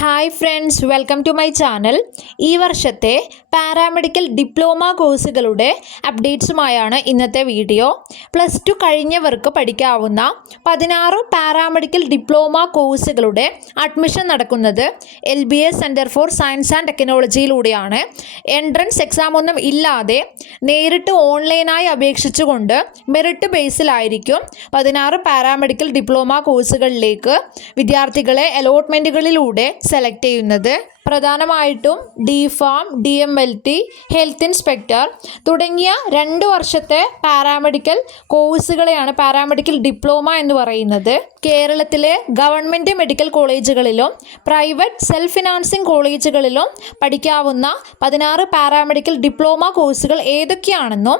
Hi friends, welcome to my channel. ഈ വർഷത്തെ paramedical diploma കോഴ്സുകളുടെ അപ്ഡേറ്റ്സുമായാണ് ഇന്നത്തെ വീഡിയോ. +2 കഴിഞ്ഞവർക്ക് പഠിക്കാവുന്ന 16 പാരാമെഡിക്കൽ ഡിപ്ലോമ കോഴ്സുകളുടെ അഡ്മിഷൻ നടക്കുന്നത് LBS centre for science and ടെക്നോളജിയിലൂടെയാണ്. എൻട്രൻസ് എക്സാം ഒന്നും ഇല്ലാതെ നേരിട്ട് ഓൺലൈനായി അപേക്ഷിച്ചുകൊണ്ട് മെറിറ്റ് ബേസിലായിരിക്കും 16 പാരാമെഡിക്കൽ ഡിപ്ലോമ കോഴ്സുകളിലേക്ക് വിദ്യാർത്ഥികളെ അലോട്ട്മെൻറ്റുകളിലൂടെ സെലക്ട് ചെയ്യുന്നത്. പ്രധാനമായിട്ടും DPharm, DMLT, ഹെൽത്ത് ഇൻസ്പെക്ടർ തുടങ്ങിയ 2 വർഷത്തെ പാരാമെഡിക്കൽ കോഴ്സുകളെയാണ് പാരാമെഡിക്കൽ ഡിപ്ലോമ എന്ന് പറയുന്നത്. കേരളത്തിലെ ഗവൺമെൻറ് മെഡിക്കൽ കോളേജുകളിലും പ്രൈവറ്റ് സെൽഫ് ഫിനാൻസിങ് കോളേജുകളിലും പഠിക്കാവുന്ന 16 പാരാമെഡിക്കൽ ഡിപ്ലോമ കോഴ്സുകൾ ഏതൊക്കെയാണെന്നും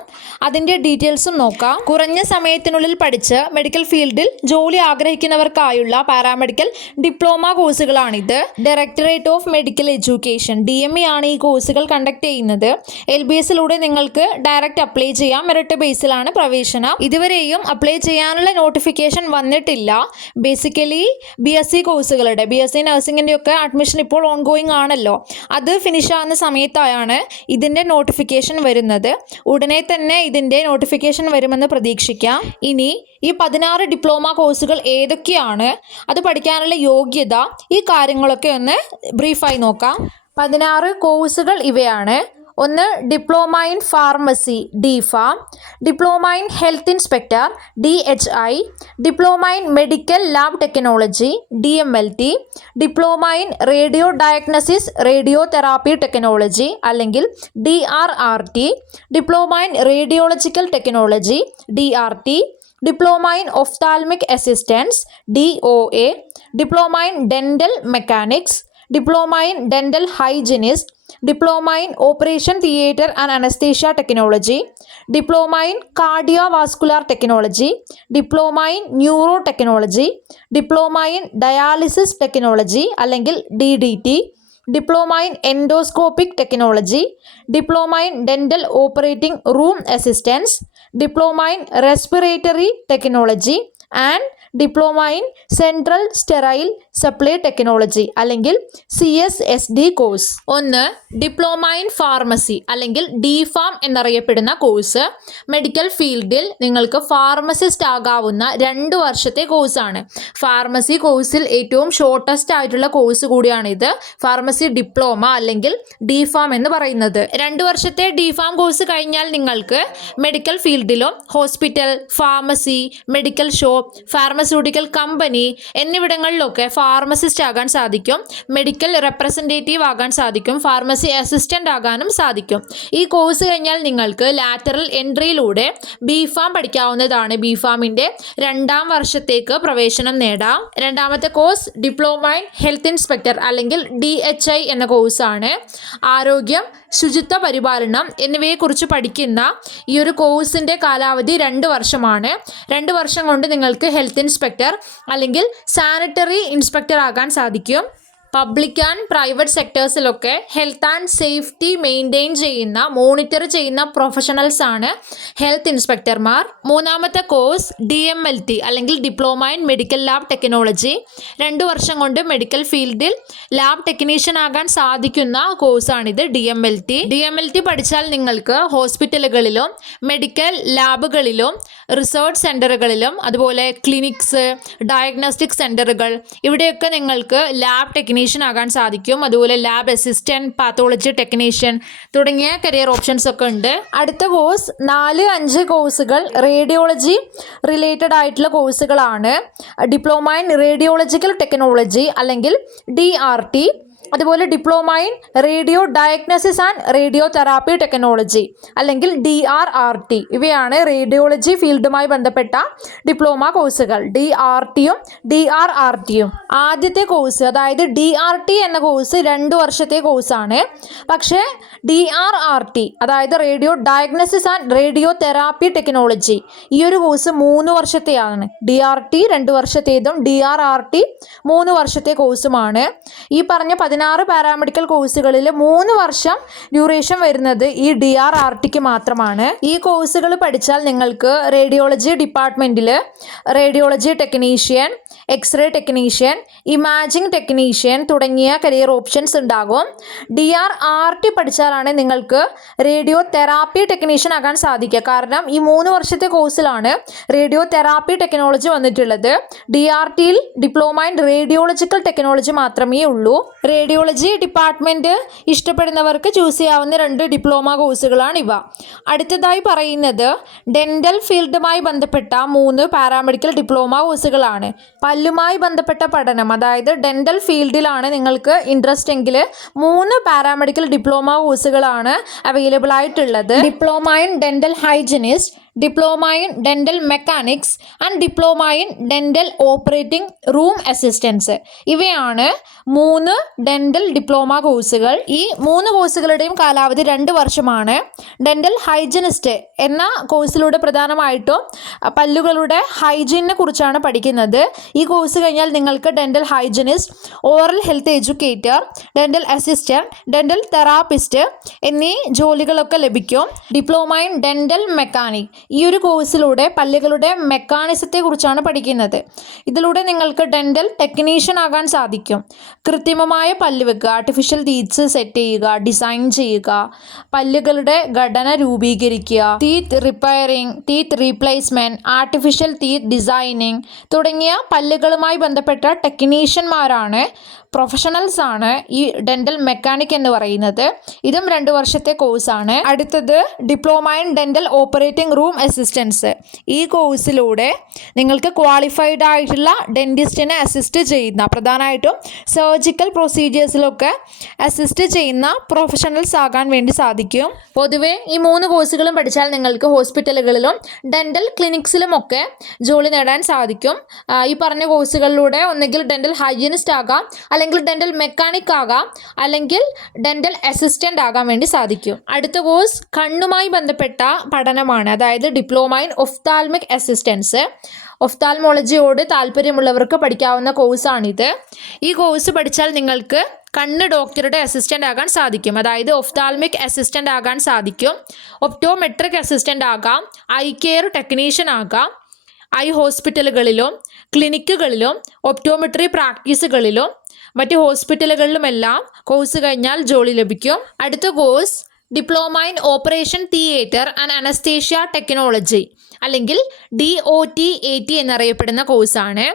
അതിൻ്റെ ഡീറ്റെയിൽസും നോക്കാം. കുറഞ്ഞ സമയത്തിനുള്ളിൽ പഠിച്ച് മെഡിക്കൽ ഫീൽഡിൽ ജോലി ആഗ്രഹിക്കുന്നവർക്കായുള്ള പാരാമെഡിക്കൽ ഡിപ്ലോമ കോഴ്സുകളാണിത്. Directorate of medical education DME ആണ് ഈ കോഴ്സുകൾ കണ്ടക്ട് ചെയ്യുന്നത്. LBSലൂടെ നിങ്ങൾക്ക് ഡയറക്റ്റ് അപ്ലൈ ചെയ്യാം. മെറിറ്റ് ബേസിലാണ് പ്രവേശനം. ഇതുവരെയും അപ്ലൈ ചെയ്യാനുള്ള നോട്ടിഫിക്കേഷൻ വന്നിട്ടില്ല. ബേസിക്കലി BSc കോഴ്സുകളുടെ BSc നഴ്സിംഗിൻ്റെ ഒക്കെ അഡ്മിഷൻ ഇപ്പോൾ ഓൺഗോയിങ് ആണല്ലോ. അത് ഫിനിഷ് ആകുന്ന സമയത്തായാണ് ഇതിൻ്റെ നോട്ടിഫിക്കേഷൻ വരുന്നത്. ഉടനെ തന്നെ ഇതിൻ്റെ നോട്ടിഫിക്കേഷൻ വരുമെന്ന് പ്രതീക്ഷിക്കാം. ഇനി ഈ 16 ഡിപ്ലോമ കോഴ്സുകൾ ഏതൊക്കെയാണ്, അത് പഠിക്കാനുള്ള യോഗ്യത, ഈ കാര്യങ്ങളൊക്കെ ഒന്ന് ബ്രീഫായി നോക്കാം. 16 കോഴ്സുകൾ ഇവയാണ്. ഒന്ന്, diploma in pharmacy DPharm, diploma in health inspector DHI, diploma in medical lab technology DMLT, diploma in radio diagnosis radio therapy technology അല്ലെങ്കിൽ DRRT, diploma in radiological technology DRT, diploma in ophthalmic assistance DOA, diploma in dental mechanics, diploma in dental hygienist, diploma in operation theatre and anaesthesia technology, diploma in cardiovascular technology, diploma in neuro technology, diploma in dialysis technology അല്ലെങ്കിൽ DDT, diploma in endoscopic technology, diploma in dental operating room assistance, diploma in respiratory technology and diploma in central sterile supply technology അല്ലെങ്കിൽ CSSD course. ഒന്ന്, diploma in pharmacy അല്ലെങ്കിൽ DPharm എന്നറിയപ്പെടുന്ന course. Medical ഫീൽഡിൽ നിങ്ങൾക്ക് pharmacist ആകാവുന്ന 2 വർഷത്തെ കോഴ്സാണ്. Pharmacy കോഴ്സിൽ ഏറ്റവും ഷോർട്ടസ്റ്റ് ആയിട്ടുള്ള കോഴ്സ് കൂടിയാണിത്. ഫാർമസി ഡിപ്ലോമ അല്ലെങ്കിൽ DPharm എന്ന് പറയുന്നത്. 2 വർഷത്തെ DPharm കോഴ്സ് കഴിഞ്ഞാൽ നിങ്ങൾക്ക് മെഡിക്കൽ ഫീൽഡിലും hospital, pharmacy, medical shop, pharmaceutical company എന്നിവിടങ്ങളിലൊക്കെ ഫാർമസിസ്റ്റ് ആകാൻ സാധിക്കും. മെഡിക്കൽ റെപ്രസെൻറ്റേറ്റീവ് ആകാൻ സാധിക്കും. ഫാർമസി അസിസ്റ്റൻ്റ് ആകാനും സാധിക്കും. ഈ കോഴ്സ് കഴിഞ്ഞാൽ നിങ്ങൾക്ക് ലാറ്ററൽ എൻട്രിയിലൂടെ BPharm പഠിക്കാവുന്നതാണ്. BPharmൻ്റെ 2ാം വർഷത്തേക്ക് പ്രവേശനം നേടാം. രണ്ടാമത്തെ course diploma in health inspector അല്ലെങ്കിൽ DHI എന്ന കോഴ്സാണ്. ആരോഗ്യം, ശുചിത്വ പരിപാലനം എന്നിവയെക്കുറിച്ച് പഠിക്കുന്ന ഈ ഒരു കോഴ്സിൻ്റെ കാലാവധി 2 വർഷമാണ്. 2 വർഷം കൊണ്ട് നിങ്ങൾക്ക് ഹെൽത്ത് ഇൻസ്പെക്ടർ അല്ലെങ്കിൽ സാനിറ്ററി ഇൻസ്പെക്ടർ ആകാൻ സാധിക്കും. പബ്ലിക് ആൻഡ് പ്രൈവറ്റ് സെക്ടേഴ്സിലൊക്കെ ഹെൽത്ത് ആൻഡ് സേഫ്റ്റി മെയിൻറ്റെയിൻ ചെയ്യുന്ന, മോണിറ്റർ ചെയ്യുന്ന പ്രൊഫഷണൽസ് ആണ് ഹെൽത്ത് ഇൻസ്പെക്ടർമാർ. മൂന്നാമത്തെ കോഴ്സ് DMLT അല്ലെങ്കിൽ diploma in medical lab technology. 2 വർഷം കൊണ്ട് മെഡിക്കൽ ഫീൽഡിൽ ലാബ് ടെക്നീഷ്യൻ ആകാൻ സാധിക്കുന്ന കോഴ്സാണിത് DMLT പഠിച്ചാൽ നിങ്ങൾക്ക് ഹോസ്പിറ്റലുകളിലും മെഡിക്കൽ ലാബുകളിലും റിസർച്ച് സെൻ്ററുകളിലും അതുപോലെ ക്ലിനിക്സ്, ഡയഗ്നോസ്റ്റിക് സെൻ്ററുകൾ ഇവിടെയൊക്കെ നിങ്ങൾക്ക് ലാബ് ടെക്നീഷ്യൻ ആകാൻ സാധിക്കും. അതുപോലെ ലാബ് അസിസ്റ്റൻറ്റ്, പാത്തോളജി ടെക്നീഷ്യൻ തുടങ്ങിയ കരിയർ ഓപ്ഷൻസ് ഒക്കെ ഉണ്ട്. അടുത്ത കോഴ്സ് 4-5 കോഴ്സുകൾ റേഡിയോളജി റിലേറ്റഡ് ആയിട്ടുള്ള കോഴ്സുകളാണ്. ഡിപ്ലോമ ഇൻ റേഡിയോളജിക്കൽ ടെക്നോളജി അല്ലെങ്കിൽ DRT, അതുപോലെ diploma in radio diagnosis and radio therapy technology അല്ലെങ്കിൽ DRRT. ഇവയാണ് റേഡിയോളജി ഫീൽഡുമായി ബന്ധപ്പെട്ട ഡിപ്ലോമ കോഴ്സുകൾ. DRTയും DRRTയും. ആദ്യത്തെ കോഴ്സ് അതായത് DRT എന്ന കോഴ്സ് 2 വർഷത്തെ കോഴ്സാണ്. പക്ഷേ DRRT അതായത് radio diagnosis and radio therapy technology ഈ ഒരു കോഴ്സ് 3 വർഷത്തെയാണ്. DRT 2 വർഷത്തേതും DRRT 3 വർഷത്തെ കോഴ്സുമാണ്. ഈ പറഞ്ഞ 16 പാരാമെഡിക്കൽ കോഴ്സുകളിൽ 3 വർഷം ഡ്യൂറേഷൻ വരുന്നത് ഈ DRRTക്ക് മാത്രമാണ്. ഈ കോഴ്സുകൾ പഠിച്ചാൽ നിങ്ങൾക്ക് റേഡിയോളജി ഡിപ്പാർട്ട്മെൻറ്റിൽ radiology technician, X-ray technician, imaging technician തുടങ്ങിയ കരിയർ ഓപ്ഷൻസ് ഉണ്ടാകും. DRRT പഠിച്ചാലാണ് നിങ്ങൾക്ക് റേഡിയോ തെറാപ്പി ടെക്നീഷ്യൻ ആകാൻ സാധിക്കുക. കാരണം ഈ 3 വർഷത്തെ കോഴ്സിലാണ് റേഡിയോ തെറാപ്പി ടെക്നോളജി വന്നിട്ടുള്ളത്. DRTയിൽ ഡിപ്ലോമ ഇൻ റേഡിയോളജിക്കൽ ടെക്നോളജി മാത്രമേ ഉള്ളൂ. റേഡിയോളജി ഡിപ്പാർട്ട്മെൻറ്റ് ഇഷ്ടപ്പെടുന്നവർക്ക് ചൂസ് ചെയ്യാവുന്ന 2 ഡിപ്ലോമ കോഴ്സുകളാണ് ഇവ. അടുത്തതായി പറയുന്നത് ഡെൻ്റൽ ഫീൽഡുമായി ബന്ധപ്പെട്ട 3 പാരാമെഡിക്കൽ ഡിപ്ലോമ കോഴ്സുകളാണ്. പല്ലുമായി ബന്ധപ്പെട്ട പഠനം, അതായത് ഡെൻ്റൽ ഫീൽഡിലാണ് നിങ്ങൾക്ക് ഇൻട്രസ്റ്റ് എങ്കിൽ 3 പാരാമെഡിക്കൽ ഡിപ്ലോമ കോഴ്സുകളാണ് അവൈലബിൾ ആയിട്ടുള്ളത്. Diploma in dental hygienist, diploma in dental mechanics and diploma in dental operating room assistance. ഇവയാണ് 3 ഡെൻ്റൽ ഡിപ്ലോമ കോഴ്സുകൾ. ഈ 3 കോഴ്സുകളുടെയും കാലാവധി 2 വർഷമാണ്. ഡെൻ്റൽ ഹൈജീനിസ്റ്റ് എന്ന കോഴ്സിലൂടെ പ്രധാനമായിട്ടും പല്ലുകളുടെ ഹൈജീനിനെ കുറിച്ചാണ് പഠിക്കുന്നത്. ഈ കോഴ്സ് കഴിഞ്ഞാൽ നിങ്ങൾക്ക് dental hygienist, oral health educator, dental assistant, dental therapist എന്നീ ജോലികളൊക്കെ ലഭിക്കും. ഡിപ്ലോമ ഇൻ ഡെൻ്റൽ മെക്കാനിക്, ഈ ഒരു കോഴ്സിലൂടെ പല്ലുകളുടെ മെക്കാനിസത്തെ കുറിച്ചാണ് പഠിക്കുന്നത്. ഇതിലൂടെ നിങ്ങൾക്ക് ഡെൻ്റൽ ടെക്നീഷ്യൻ ആകാൻ സാധിക്കും. കൃത്രിമമായ പല്ല് വെക്കുക, ആർട്ടിഫിഷ്യൽ ടീത്ത്സ് സെറ്റ് ചെയ്യുക, ഡിസൈൻ ചെയ്യുക, പല്ലുകളുടെ ഘടന രൂപീകരിക്കുക, teeth repairing, teeth replacement, artificial teeth designing തുടങ്ങിയ പല്ലുകളുമായി ബന്ധപ്പെട്ട ടെക്നീഷ്യന്മാരാണ്, പ്രൊഫഷണൽസ് ആണ് ഈ ഡെൻ്റൽ മെക്കാനിക് എന്ന് പറയുന്നത്. ഇതും 2 വർഷത്തെ കോഴ്സാണ്. അടുത്തത് diploma in dental operating room assistance. ഈ കോഴ്സിലൂടെ നിങ്ങൾക്ക് ക്വാളിഫൈഡ് ആയിട്ടുള്ള ഡെൻറ്റിസ്റ്റിനെ അസിസ്റ്റ് ചെയ്യുന്ന, പ്രധാനമായിട്ടും സർജിക്കൽ പ്രൊസീജിയേഴ്സിലൊക്കെ അസിസ്റ്റ് ചെയ്യുന്ന പ്രൊഫഷണൽസ് ആകാൻ വേണ്ടി സാധിക്കും. പൊതുവേ ഈ 3 കോഴ്സുകളും പഠിച്ചാൽ നിങ്ങൾക്ക് ഹോസ്പിറ്റലുകളിലും ഡെൻ്റൽ ക്ലിനിക്സിലുമൊക്കെ ജോലി നേടാൻ സാധിക്കും. ഈ പറഞ്ഞ കോഴ്സുകളിലൂടെ ഒന്നുകിൽ ഡെൻ്റൽ ഹൈജീനിസ്റ്റ് ആകാം, അല്ലെങ്കിൽ ഡെൻ്റൽ മെക്കാനിക് ആകാം, അല്ലെങ്കിൽ ഡെൻ്റൽ അസിസ്റ്റൻ്റ് ആകാൻ വേണ്ടി സാധിക്കും. അടുത്ത കോഴ്സ് കണ്ണുമായി ബന്ധപ്പെട്ട പഠനമാണ്, അതായത് ഡിപ്ലോമ ഇൻ ഒഫ്താൽമിക് അസിസ്റ്റൻസ്. ഒഫ്താൽമോളജിയോട് താല്പര്യമുള്ളവർക്ക് പഠിക്കാവുന്ന കോഴ്സാണിത്. ഈ കോഴ്സ് പഠിച്ചാൽ നിങ്ങൾക്ക് കണ്ണ് ഡോക്ടറുടെ അസിസ്റ്റൻ്റ് ആകാൻ സാധിക്കും, അതായത് ഒഫ്താൽമിക് അസിസ്റ്റൻ്റ് ആകാൻ സാധിക്കും. ഒപ്റ്റോമെട്രിക് അസിസ്റ്റൻ്റ് ആകാം, ഐ കെയർ ടെക്നീഷ്യൻ ആകാം, ഐ ഹോസ്പിറ്റലുകളിലും ക്ലിനിക്കുകളിലും ഒപ്റ്റോമെട്രി പ്രാക്ടീസുകളിലും മറ്റ് ഹോസ്പിറ്റലുകളിലുമെല്ലാം കോഴ്സ് കഴിഞ്ഞാൽ ജോലി ലഭിക്കും. അടുത്ത course diploma in operation theatre and anaesthesia technology, അല്ലെങ്കിൽ DOTAT എന്നറിയപ്പെടുന്ന കോഴ്സാണ്.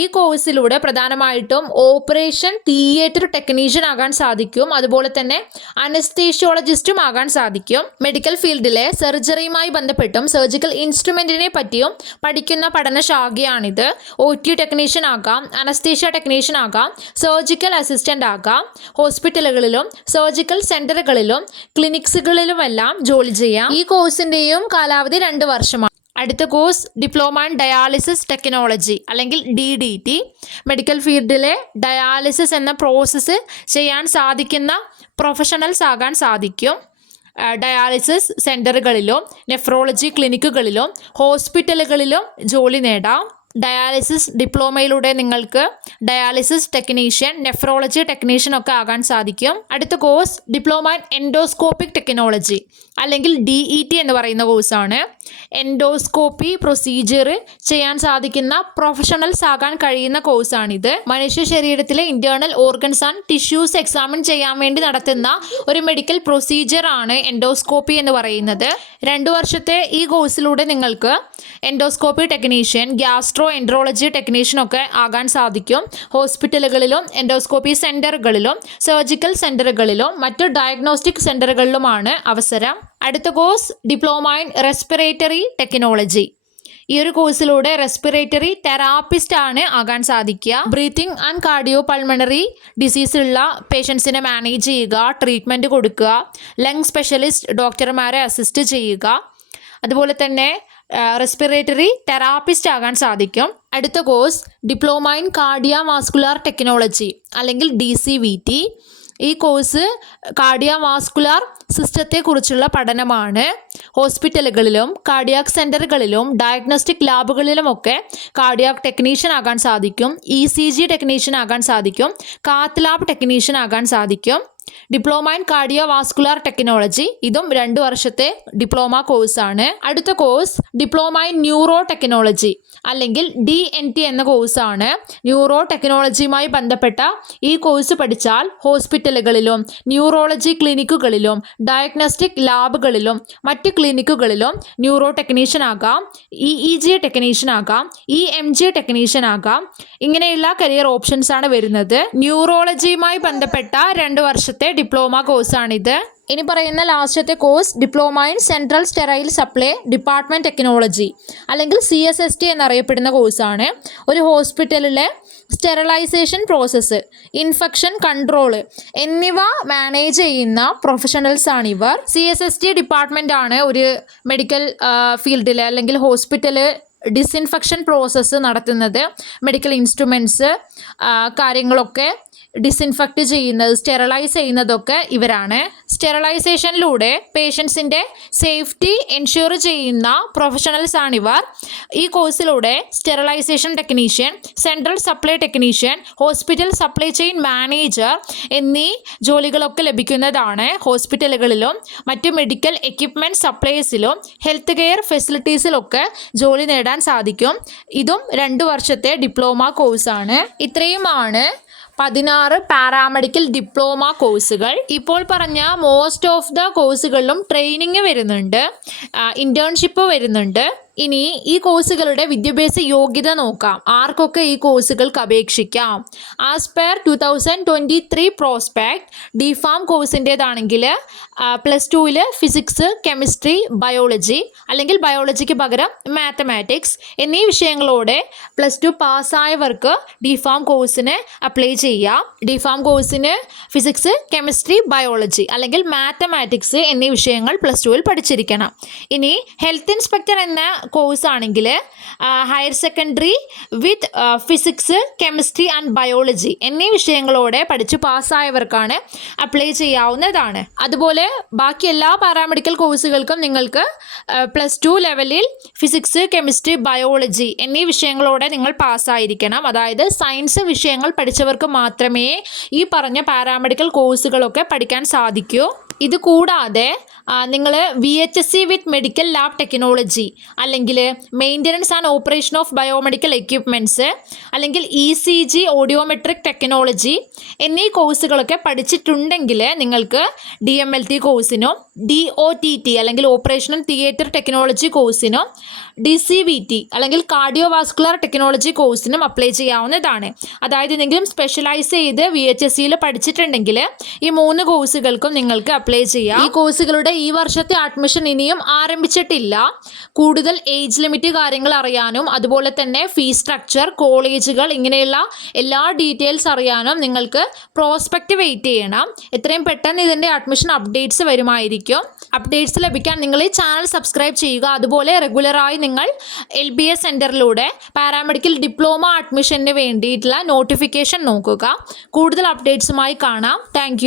ഈ കോഴ്സിലൂടെ പ്രധാനമായിട്ടും ഓപ്പറേഷൻ തിയേറ്റർ ടെക്നീഷ്യൻ ആകാൻ സാധിക്കും, അതുപോലെ തന്നെ അനസ്തേഷ്യോളജിസ്റ്റും ആകാൻ സാധിക്കും. മെഡിക്കൽ ഫീൽഡിലെ സർജറിയുമായി ബന്ധപ്പെട്ടും സർജിക്കൽ ഇൻസ്ട്രുമെൻറ്റിനെ പറ്റിയും പഠിക്കുന്ന പഠനശാഖയാണിത്. OT ടെക്നീഷ്യൻ ആകാം, അനസ്തേഷ്യ ടെക്നീഷ്യൻ ആകാം, സർജിക്കൽ അസിസ്റ്റൻ്റ് ആകാം. ഹോസ്പിറ്റലുകളിലും സർജിക്കൽ സെൻ്ററുകളിലും ക്ലിനിക്സുകളിലുമെല്ലാം ജോലി ചെയ്യാം. ഈ കോഴ്സിൻ്റെയും കാലാവധി 2 വർഷമാണ്. അടുത്ത course diploma in dialysis technology, അല്ലെങ്കിൽ DDT. മെഡിക്കൽ ഫീൽഡിലെ ഡയാലിസിസ് എന്ന പ്രോസസ്സ് ചെയ്യാൻ സാധിക്കുന്ന പ്രൊഫഷണൽസ് ആകാൻ സാധിക്കും. ഡയാലിസിസ് സെൻ്ററുകളിലും നെഫ്രോളജി ക്ലിനിക്കുകളിലും ഹോസ്പിറ്റലുകളിലും ജോലി നേടാം. ഡയാലിസിസ് ഡിപ്ലോമയിലൂടെ നിങ്ങൾക്ക് ഡയാലിസിസ് ടെക്നീഷ്യൻ, നെഫ്രോളജി ടെക്നീഷ്യൻ ഒക്കെ ആകാൻ സാധിക്കും. അടുത്ത course diploma in endoscopic technology, അല്ലെങ്കിൽ DET എന്ന് പറയുന്ന കോഴ്സാണ്. എൻഡോസ്കോപ്പി പ്രൊസീജിയർ ചെയ്യാൻ സാധിക്കുന്ന പ്രൊഫഷണൽസ് ആകാൻ കഴിയുന്ന കോഴ്സാണിത്. മനുഷ്യ ശരീരത്തിലെ internal organs and tissues examine ചെയ്യാൻ വേണ്ടി നടത്തുന്ന ഒരു മെഡിക്കൽ പ്രൊസീജിയർ ആണ് എൻഡോസ്കോപ്പി എന്ന് പറയുന്നത്. 2 വർഷത്തെ ഈ കോഴ്സിലൂടെ നിങ്ങൾക്ക് എൻഡോസ്കോപ്പി ടെക്നീഷ്യൻ, ഗ്യാസ്ട്രോ എൻട്രോളജി ടെക്നീഷ്യനൊക്കെ ആകാൻ സാധിക്കും. ഹോസ്പിറ്റലുകളിലും എൻഡോസ്കോപ്പി സെൻ്ററുകളിലും സർജിക്കൽ സെൻ്ററുകളിലും മറ്റു ഡയഗ്നോസ്റ്റിക് സെൻ്ററുകളിലുമാണ് അവസരം. അടുത്ത course diploma in respiratory technology. ഈ ഒരു കോഴ്സിലൂടെ റെസ്പിറേറ്ററി തെറാപ്പിസ്റ്റ് ആണ് ആകാൻ സാധിക്കുക. ബ്രീത്തിങ് ആൻഡ് കാർഡിയോ പൾമണറി ഡിസീസുള്ള പേഷ്യൻസിനെ മാനേജ് ചെയ്യുക, ട്രീറ്റ്മെൻറ്റ് കൊടുക്കുക, ലങ് സ്പെഷ്യലിസ്റ്റ് ഡോക്ടർമാരെ അസിസ്റ്റ് ചെയ്യുക, അതുപോലെ തന്നെ റെസ്പിറേറ്ററി തെറാപ്പിസ്റ്റ് ആകാൻ സാധിക്കും. അടുത്ത course diploma in cardiovascular technology, അല്ലെങ്കിൽ DCVT. ഈ കോഴ്സ് കാർഡിയോവാസ്കുലർ സിസ്റ്റത്തെക്കുറിച്ചുള്ള പഠനമാണ്. ഹോസ്പിറ്റലുകളിലും കാർഡിയാക് സെൻ്ററുകളിലും ഡയഗ്നോസ്റ്റിക് ലാബുകളിലുമൊക്കെ കാർഡിയാക് ടെക്നീഷ്യൻ ആകാൻ സാധിക്കും, ECG ടെക്നീഷ്യൻ ആകാൻ സാധിക്കും, കാത്ത് ലാബ് ടെക്നീഷ്യൻ ആകാൻ സാധിക്കും. ഡിപ്ലോമ ഇൻ കാർഡിയോവാസ്കുലർ ടെക്നോളജി, ഇതും 2 വർഷത്തെ ഡിപ്ലോമ കോഴ്സാണ്. അടുത്ത course diploma in neuro technology അല്ലെങ്കിൽ DNT എന്ന കോഴ്സാണ്. ന്യൂറോ ടെക്നോളജിയുമായി ബന്ധപ്പെട്ട ഈ കോഴ്സ് പഠിച്ചാൽ ഹോസ്പിറ്റലുകളിലും ന്യൂറോളജി ക്ലിനിക്കുകളിലും ഡയഗ്നോസ്റ്റിക് ലാബുകളിലും മറ്റ് ക്ലിനിക്കുകളിലും ന്യൂറോ ടെക്നീഷ്യൻ ആകാം, EEG ടെക്നീഷ്യൻ ആകാം, EMG ടെക്നീഷ്യൻ ആകാം. ഇങ്ങനെയുള്ള കരിയർ ഓപ്ഷൻസ് ആണ് വരുന്നത്. ന്യൂറോളജിയുമായി ബന്ധപ്പെട്ട 2 വർഷത്തെ ഡിപ്ലോമ കോഴ്സാണിത്. ഇനി പറയുന്ന ലാസ്റ്റത്തെ course diploma in central sterile supply department technology അല്ലെങ്കിൽ CSST എന്നറിയപ്പെടുന്ന കോഴ്സാണ്. ഒരു ഹോസ്പിറ്റലിലെ സ്റ്റെറിലൈസേഷൻ പ്രോസസ്സ്, ഇൻഫെക്ഷൻ കൺട്രോൾ എന്നിവ മാനേജ് ചെയ്യുന്ന പ്രൊഫഷണൽസ് ആണ് ഇവർ. CSST ഡിപ്പാർട്ട്മെൻ്റ് ആണ് ഒരു മെഡിക്കൽ ഫീൽഡിൽ അല്ലെങ്കിൽ ഹോസ്പിറ്റല് ഡിസിൻഫെക്ഷൻ പ്രോസസ്സ് നടത്തുന്നത്. മെഡിക്കൽ ഇൻസ്ട്രുമെൻറ്റ്സ് കാര്യങ്ങളൊക്കെ ഡിസിൻഫെക്റ്റ് ചെയ്യുന്നത്, സ്റ്റെറിലൈസ് ചെയ്യുന്നതൊക്കെ ഇവരാണ്. സ്റ്റെറിലൈസേഷനിലൂടെ പേഷ്യൻസിൻ്റെ സേഫ്റ്റി എൻഷുർ ചെയ്യുന്ന പ്രൊഫഷണൽസ് ആണിവർ. ഈ കോഴ്സിലൂടെ sterilisation technician, central supply technician, hospital supply chain manager എന്നീ ജോലികളൊക്കെ ലഭിക്കുന്നതാണ്. ഹോസ്പിറ്റലുകളിലും മറ്റു മെഡിക്കൽ എക്യുപ്മെൻറ്റ് സപ്ലൈസിലും ഹെൽത്ത് കെയർ ഫെസിലിറ്റീസിലൊക്കെ ജോലി നേടാൻ സാധിക്കും. ഇതും 2 വർഷത്തെ ഡിപ്ലോമ കോഴ്സാണ്. ഇത്രയുമാണ് 16 പാരാമെഡിക്കൽ ഡിപ്ലോമ കോഴ്സുകൾ. ഇപ്പോൾ പറഞ്ഞ മോസ്റ്റ് ഓഫ് ദ കോഴ്സുകളിലും ട്രെയിനിങ് വരുന്നുണ്ട്, ഇൻറ്റേൺഷിപ്പ് വരുന്നുണ്ട്. ഇനി ഈ കോഴ്സുകളുടെ വിദ്യാഭ്യാസ യോഗ്യത നോക്കാം. ആർക്കൊക്കെ ഈ കോഴ്സുകൾക്ക് അപേക്ഷിക്കാം? As per 2023 prospect DPharm കോഴ്സിൻ്റേതാണെങ്കിൽ +2 physics, chemistry, biology അല്ലെങ്കിൽ ബയോളജിക്ക് പകരം മാത്തമാറ്റിക്സ് എന്നീ വിഷയങ്ങളോടെ +2 പാസ്സായവർക്ക് DPharm കോഴ്സിന് അപ്ലൈ ചെയ്യാം. DPharm കോഴ്സിന് ഫിസിക്സ്, കെമിസ്ട്രി, ബയോളജി അല്ലെങ്കിൽ മാത്തമാറ്റിക്സ് എന്നീ വിഷയങ്ങൾ +2 പഠിച്ചിരിക്കണം. ഇനി ഹെൽത്ത് ഇൻസ്പെക്ടർ എന്ന കോഴ്സ് ആണെങ്കിൽ higher secondary with physics, chemistry and biology എന്നീ വിഷയങ്ങളോടെ പഠിച്ചു പാസ്സായവർക്കാണ് അപ്ലൈ ചെയ്യാവുന്നതാണ്. അതുപോലെ ബാക്കി എല്ലാ പാരാമെഡിക്കൽ കോഴ്സുകൾക്കും നിങ്ങൾക്ക് +2 ലെവലിൽ ഫിസിക്സ്, കെമിസ്ട്രി, ബയോളജി എന്നീ വിഷയങ്ങളോടെ നിങ്ങൾ പാസ്സായിരിക്കണം. അതായത് സയൻസ് വിഷയങ്ങൾ പഠിച്ചവർക്ക് മാത്രമേ ഈ പറഞ്ഞ പാരാമെഡിക്കൽ കോഴ്സുകളൊക്കെ പഠിക്കാൻ സാധിക്കൂ. ഇത് കൂടാതെ നിങ്ങൾ VHSC with medical lab technology അല്ലെങ്കിൽ maintenance and operation of biomedical equipments അല്ലെങ്കിൽ ECG ഓഡിയോമെട്രിക് ടെക്നോളജി എന്നീ കോഴ്സുകളൊക്കെ പഠിച്ചിട്ടുണ്ടെങ്കിൽ നിങ്ങൾക്ക് DMLT കോഴ്സിനോ DOTT അല്ലെങ്കിൽ ഓപ്പറേഷൻ തിയേറ്റർ ടെക്നോളജി കോഴ്സിനോ DCVT അല്ലെങ്കിൽ കാർഡിയോവാസ്കുലർ ടെക്നോളജി കോഴ്സിനും അപ്ലൈ ചെയ്യാവുന്നതാണ്. അതായത് എന്തെങ്കിലും സ്പെഷ്യലൈസ് ചെയ്ത് VHSCയിൽ പഠിച്ചിട്ടുണ്ടെങ്കിൽ ഈ 3 കോഴ്സുകൾക്കും നിങ്ങൾക്ക് അപ്ലൈ ചെയ്യാം. ഈ കോഴ്സുകളുടെ ഈ വർഷത്തെ അഡ്മിഷൻ ഇനിയും ആരംഭിച്ചിട്ടില്ല. കൂടുതൽ ഏജ് ലിമിറ്റ് കാര്യങ്ങൾ അറിയാനും അതുപോലെ തന്നെ ഫീസ് സ്ട്രക്ചർ, കോളേജുകൾ ഇങ്ങനെയുള്ള എല്ലാ ഡീറ്റെയിൽസ് അറിയാനും നിങ്ങൾക്ക് പ്രോസ്പെക്റ്റ് വെയിറ്റ് ചെയ്യണം. എത്രയും പെട്ടെന്ന് ഇതിൻ്റെ അഡ്മിഷൻ അപ്ഡേറ്റ്സ് വരുമായിരിക്കും. അപ്ഡേറ്റ്സ് ലഭിക്കാൻ നിങ്ങൾ ഈ ചാനൽ സബ്സ്ക്രൈബ് ചെയ്യുക. അതുപോലെ റെഗുലറായി നിങ്ങൾ LBS സെൻറ്ററിലൂടെ പാരാമെഡിക്കൽ ഡിപ്ലോമ അഡ്മിഷന് വേണ്ടിയിട്ടുള്ള നോട്ടിഫിക്കേഷൻ നോക്കുക. കൂടുതൽ അപ്ഡേറ്റ്സുമായി കാണാം. താങ്ക്